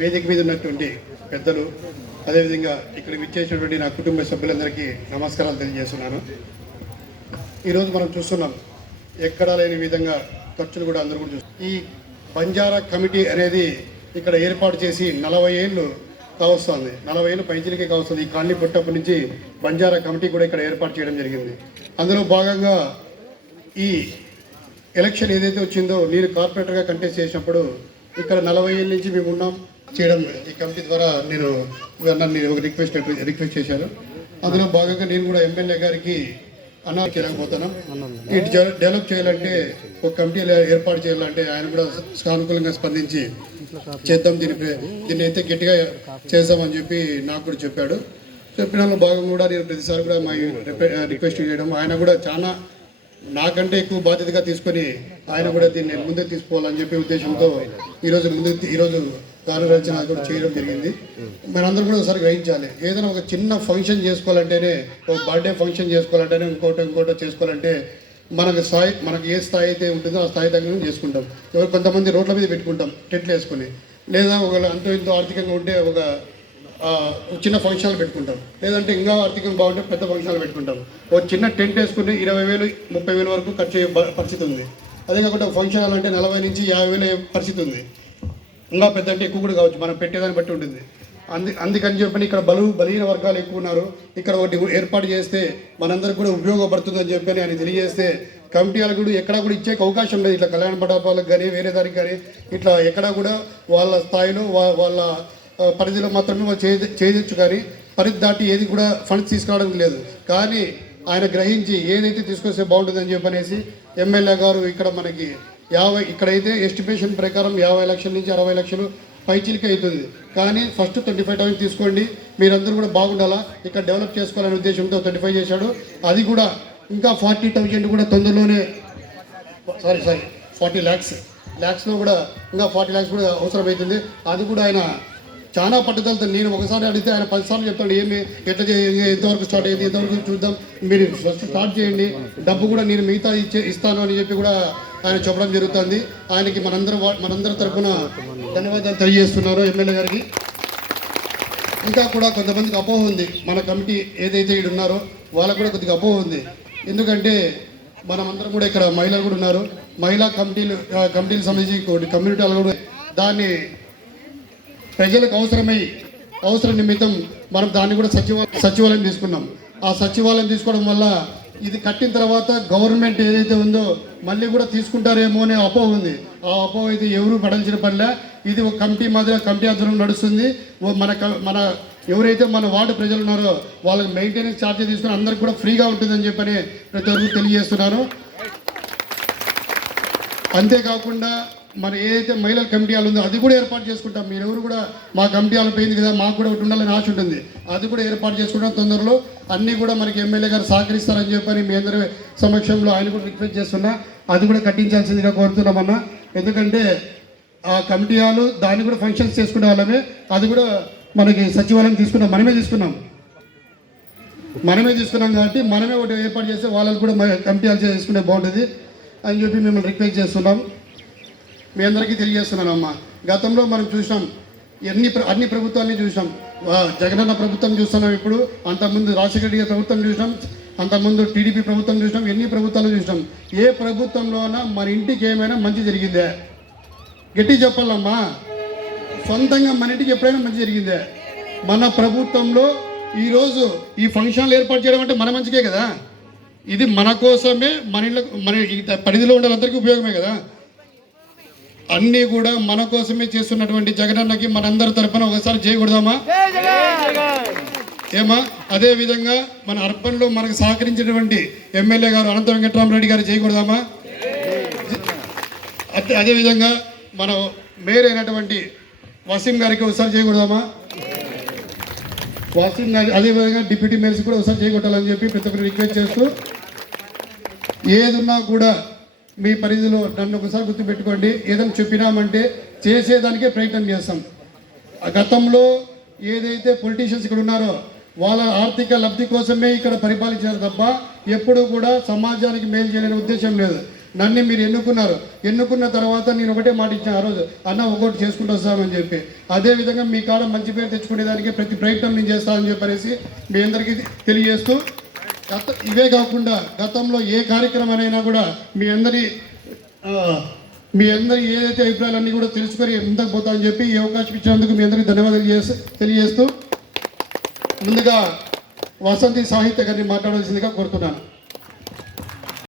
వేదిక మీద ఉన్నటువంటి పెద్దలు, అదేవిధంగా ఇక్కడికి విచ్చేసినటువంటి నా కుటుంబ సభ్యులందరికీ నమస్కారాలు తెలియజేస్తున్నాను. ఈరోజు మనం చూస్తున్నాం, ఎక్కడా లేని విధంగా ఖర్చులు కూడా అందరూ కూడా చూస్తున్నారు. ఈ బంజారా కమిటీ అనేది ఇక్కడ ఏర్పాటు చేసి 40 ఏళ్ళు కావస్తుంది. 40 ఏళ్ళు పైచిలికే కావస్తుంది. ఈ కాలనీ పుట్టప్పటి నుంచి బంజారా కమిటీ కూడా ఇక్కడ ఏర్పాటు చేయడం జరిగింది. అందులో భాగంగా ఈ ఎలక్షన్ ఏదైతే వచ్చిందో, నేను కార్పొరేటర్గా కంటెస్ట్ చేసినప్పుడు ఇక్కడ 40 ఏళ్ళ నుంచి మేము ఉన్నాం చేయడం. ఈ కమిటీ ద్వారా నేను ఒక రిక్వెస్ట్ చేశాను. అందులో భాగంగా నేను కూడా ఎమ్మెల్యే గారికి చేయలేకపోతున్నాం. ఇటు డెవలప్ చేయాలంటే ఒక కమిటీ ఏర్పాటు చేయాలంటే ఆయన కూడా సానుకూలంగా స్పందించి చేద్దాం, దీన్ని అయితే గట్టిగా చేద్దామని చెప్పి నాకు కూడా చెప్పాడు. చెప్పిన భాగంగా కూడా నేను ప్రతిసారి కూడా మా రిక్వెస్ట్ చేయడం, ఆయన కూడా చాలా నాకంటే ఎక్కువ బాధ్యతగా తీసుకొని ఆయన కూడా దీన్ని ముందే తీసుకోవాలని చెప్పి ఉద్దేశంతో ఈరోజు కార్యరచన కూడా చేయడం జరిగింది. మనందరం కూడా ఒకసారి గ్రహించాలి, ఏదైనా ఒక చిన్న ఫంక్షన్ చేసుకోవాలంటేనే, ఒక బర్త్డే ఫంక్షన్ చేసుకోవాలంటేనే, ఇంకోటో చేసుకోవాలంటే మనకు ఏ స్థాయి అయితే ఉంటుందో ఆ స్థాయి దగ్గర చేసుకుంటాం. కొంతమంది రోడ్ల మీద పెట్టుకుంటాం టెంట్లు వేసుకొని, లేదా ఒక అంతో ఇంతో ఆర్థికంగా ఉంటే ఒక చిన్న ఫంక్షన్లు పెట్టుకుంటాం, లేదంటే ఇంకా ఆర్థికంగా బాగుంటే పెద్ద ఫంక్షన్లు పెట్టుకుంటాం. ఒక చిన్న టెంట్ వేసుకుని 20,000 30,000 వరకు ఖర్చు అయ్యే పరిస్థితి ఉంది. అదే కాకుండా ఫంక్షన్ అంటే 40 నుంచి 50,000 అయ్యే పరిస్థితి ఉంది. ఇంకా పెద్ద అంటే ఎక్కువ కూడా కావచ్చు, మనం పెట్టేదాన్ని బట్టి ఉంటుంది. అందుకని చెప్పని ఇక్కడ బలహీన వర్గాలు ఎక్కువ ఉన్నారు. ఇక్కడ ఒకటి ఏర్పాటు చేస్తే మనందరికి కూడా ఉపయోగపడుతుందని చెప్పని ఆయన తెలియజేస్తే, కమిటీ వాళ్ళకు కూడా ఎక్కడా కూడా ఇచ్చే అవకాశం లేదు. ఇట్లా కళ్యాణ మండపాలకు కానీ వేరే దానికి కానీ ఇట్లా ఎక్కడా కూడా వాళ్ళ స్థాయిలో వాళ్ళ పరిధిలో మాత్రమే వాళ్ళు చేయొచ్చు, కానీ పరిధి దాటి ఏది కూడా ఫండ్స్ తీసుకురావడం లేదు. కానీ ఆయన గ్రహించి ఏదైతే తీసుకొస్తే బాగుంటుందని చెప్పనేసి ఎమ్మెల్యే గారు ఇక్కడ మనకి ఇక్కడైతే ఎస్టిమేషన్ ప్రకారం 50 లక్షల నుంచి 60 లక్షలు పైచిలిక అవుతుంది. కానీ ఫస్ట్ 25,000 తీసుకోండి, మీరందరూ కూడా బాగుండాలా, ఇక్కడ డెవలప్ చేసుకోవాలనే ఉద్దేశంతో 25 చేశాడు. అది కూడా ఇంకా 40,000 కూడా తొందరలోనే, సారీ 40 ల్యాక్స్లో కూడా ఇంకా 40 lakhs కూడా అవసరమవుతుంది. అది కూడా ఆయన చాలా పట్టుదలతో, నేను ఒకసారి అడిగితే ఆయన 10 సార్లు చెప్తాడు, ఎట్లా ఎంతవరకు స్టార్ట్ అయ్యింది, ఎంతవరకు చూద్దాం, మీరు ఫస్ట్ స్టార్ట్ చేయండి, డబ్బు కూడా నేను మిగతా ఇస్తాను అని చెప్పి కూడా ఆయన చెప్పడం జరుగుతుంది. ఆయనకి మనందరి తరఫున ధన్యవాదాలు తెలియజేస్తున్నారు ఎమ్మెల్యే గారికి. ఇంకా కూడా కొంతమందికి అపోహ ఉంది, మన కమిటీ ఏదైతే ఇక్కడ ఉన్నారో వాళ్ళకు కూడా కొద్దిగా అపోహ ఉంది. ఎందుకంటే మనమందరం కూడా ఇక్కడ మహిళలు కూడా ఉన్నారు. మహిళా కమిటీలకు సంబంధించి కమ్యూనిటీ వాళ్ళు కూడా దాన్ని ప్రజలకు అవసరం నిమిత్తం మనం దాన్ని కూడా సచివాలయం తీసుకున్నాం. ఆ సచివాలయం తీసుకోవడం వల్ల ఇది కట్టిన తర్వాత గవర్నమెంట్ ఏదైతే ఉందో మళ్ళీ కూడా తీసుకుంటారేమో అనే అపోహ ఉంది. ఆ అపోహ అయితే ఎవరు పడాల్సిన పనిలే. ఇది ఒక కమిటీ మాదిరిగా కమిటీ ఆధ్వర్యంలో నడుస్తుంది. మన ఎవరైతే మన వార్డు ప్రజలు ఉన్నారో వాళ్ళకి మెయింటెనెన్స్ ఛార్జ్ తీసుకుని అందరికి కూడా ఫ్రీగా ఉంటుందని చెప్పని ప్రతి ఒక్కరికి తెలియజేస్తున్నాను. అంతేకాకుండా మన ఏదైతే మహిళల కమిటీ హాల్ ఉందో అది కూడా ఏర్పాటు చేసుకుంటాం. మీరెవరు కూడా మా కమిటీ హాల్ పోయింది కదా, మాకు కూడా ఒకటి ఉండాలని ఆశ ఉంటుంది. అది కూడా ఏర్పాటు చేసుకుంటాం తొందరలో. అన్నీ కూడా మనకి ఎమ్మెల్యే గారు సహకరిస్తారని చెప్పని మీ అందరి సమక్షంలో ఆయన కూడా రిక్వెస్ట్ చేస్తున్నా. అది కూడా కట్టించాల్సిందిగా కోరుతున్నామన్నా. ఎందుకంటే ఆ కమిటీ హాల్ దాన్ని కూడా ఫంక్షన్స్ చేసుకునే వాళ్ళమే. అది కూడా మనకి సచివాలయం మనమే తీసుకున్నాం కాబట్టి మనమే ఒకటి ఏర్పాటు చేస్తే వాళ్ళని కూడా కమిటీ హాల్ చేసుకునే బాగుంటుంది అని చెప్పి మిమ్మల్ని రిక్వెస్ట్ చేస్తున్నాం. మీ అందరికీ తెలియజేస్తున్నాను అమ్మా. గతంలో మనం చూసాం, అన్ని ప్రభుత్వాన్ని చూసాం. జగనన్న ప్రభుత్వం చూస్తున్నాం, ఇప్పుడు అంతకుముందు రాజశేఖర రెడ్డి ప్రభుత్వం చూసాం, అంతకుముందు టీడీపీ ప్రభుత్వం చూసాం, ఎన్ని ప్రభుత్వాలు చూసాం. ఏ ప్రభుత్వంలోనా మన ఇంటికి ఏమైనా మంచి జరిగిందే? గట్టి చెప్పాలమ్మా, సొంతంగా మన ఇంటికి ఎప్పుడైనా మంచి జరిగిందే? మన ప్రభుత్వంలో ఈరోజు ఈ ఫంక్షన్లు ఏర్పాటు చేయడం అంటే మన మంచికే కదా. ఇది మన కోసమే, మన పరిధిలో ఉండే అందరికీ ఉపయోగమే కదా. అన్నీ కూడా మన కోసమే చేస్తున్నటువంటి జగనన్నకి మనందరి తరఫున ఒకసారి చేయకూడదామా? ఏమా? అదేవిధంగా మన అర్బన్లో మనకు సహకరించినటువంటి ఎమ్మెల్యే గారు అనంత వెంకటరామరెడ్డి గారు చేయకూడదామా? అదేవిధంగా మన మేయర్ అయినటువంటి వసీం గారికి ఒకసారి చేయకూడదామా? వసీం గారి అదేవిధంగా డిప్యూటీ మేయర్స్ కూడా ఒకసారి చేయకూడాలని చెప్పి ప్రతి ఒక్కరు రిక్వెస్ట్ చేస్తూ, ఏదున్నా కూడా మీ పరిధిలో నన్ను ఒకసారి గుర్తుపెట్టుకోండి. ఏదైనా చెప్పినామంటే చేసేదానికే ప్రయత్నం చేస్తాం. గతంలో ఏదైతే పొలిటీషియన్స్ ఇక్కడ ఉన్నారో వాళ్ళ ఆర్థిక లబ్ధి కోసమే ఇక్కడ పరిపాలించారు తప్ప ఎప్పుడు కూడా సమాజానికి మేలు చేయలేని ఉద్దేశం లేదు. నన్ను మీరు ఎన్నుకున్న తర్వాత నేను ఒకటే మాట ఇచ్చాను ఆ రోజు, అన్న ఒకటి చేసుకుంటూ వస్తామని చెప్పి. అదేవిధంగా మీ కాడ మంచి పేరు తెచ్చుకునేదానికి ప్రతి ప్రయత్నం నేను చేస్తానని చెప్పనేసి మీ అందరికీ తెలియజేస్తూ, ఇవే కాకుండా గతంలో ఏ కార్యక్రమానైనా కూడా మీ అందరి ఏదైతే అభిప్రాయాలన్నీ కూడా తెలుసుకొని ముందుకు పోతామని చెప్పి ఈ అవకాశం ఇచ్చినందుకు మీ అందరికీ ధన్యవాదాలు తెలియజేస్తూ ముందుగా వసంతి సాహిత్య గారిని మాట్లాడాల్సిందిగా కోరుతున్నాను.